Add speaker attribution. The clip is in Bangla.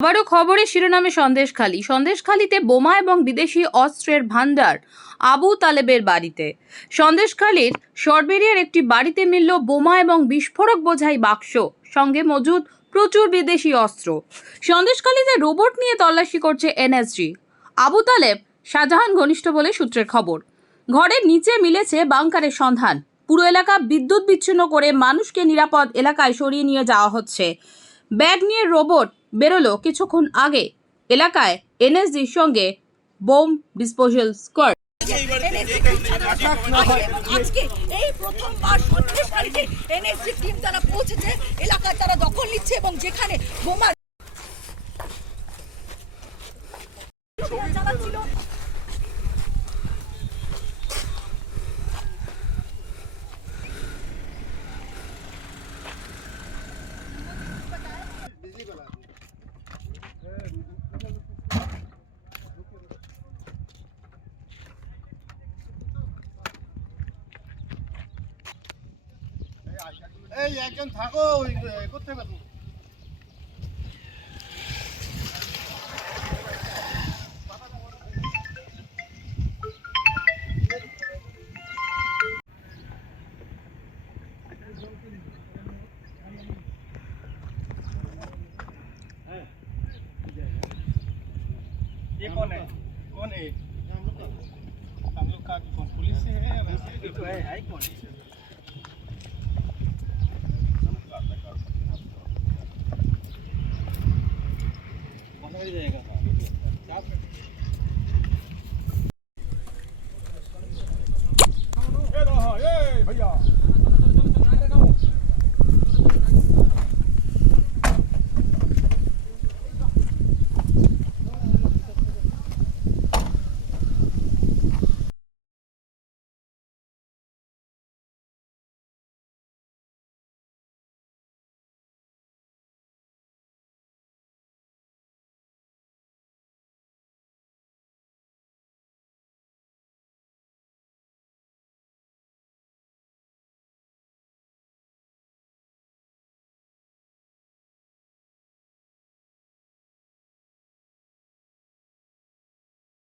Speaker 1: আবারও খবরের শিরোনামে সন্দেশখালী। সন্দেশখালীতে বোমা এবং বিদেশি অস্ত্রের ভান্ডার আবু তালেবের বাড়িতে। সন্দেশখালীর সরবেরিয়ার একটি বাড়িতে মিলল বোমা এবং বিস্ফোরক বোঝাই বাক্স, সঙ্গে মজুদ প্রচুর বিদেশি অস্ত্র। সন্দেশখালীতে রোবট নিয়ে তল্লাশি করছে এনএসজি, আবু তালেব শাহজাহান ঘনিষ্ঠ বলে সূত্রের খবর। ঘরের নিচে মিলেছে বাংকারের সন্ধান। পুরো এলাকা বিদ্যুৎ বিচ্ছিন্ন করে মানুষকে নিরাপদ এলাকায় সরিয়ে নিয়ে যাওয়া হচ্ছে। ব্যাগ নিয়ে রোবট বেরোলো কিছুক্ষণ আগে। এলাকায় এনএসজির সঙ্গে বোম ডিসপোজাল স্কোয়াড।
Speaker 2: পৌঁছেছে এলাকা তারা দখল নিচ্ছে এবং যেখানে
Speaker 3: এই একজন থাকো ওই এ করতে হবে তো। ये कौन है कौन है हम लोग का कौन पुलिस से है या वैसे तो है है कौन कौन भैया